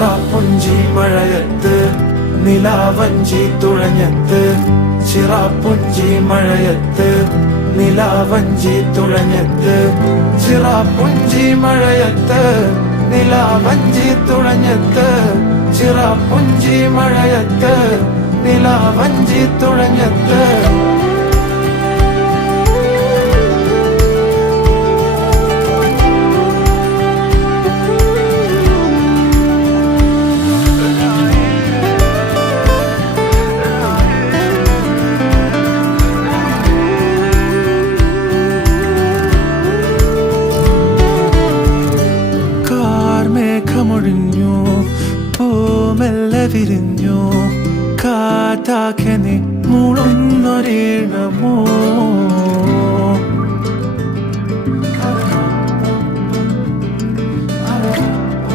ചിറാപ്പുഞ്ചി മഴയത്ത് നിലാവഞ്ചി തുഴഞ്ഞത്ത് ചിറാപ്പുഞ്ചി മഴയത്ത് നിലാവഞ്ചി തുഴഞ്ഞത്ത് ചിറാപ്പുഞ്ചി മഴയത്ത് നിലാവഞ്ചി തുഴഞ്ഞത്ത് ചിറാപ്പുഞ്ചി മഴയത്ത് നിലാവഞ്ചി തുഴഞ്ഞത്ത് മേഘമൊഴിഞ്ഞു പൂമെല്ലെ വിരിഞ്ഞു കാറ്റാകെ നീ മൂളുന്നൊരീണമോ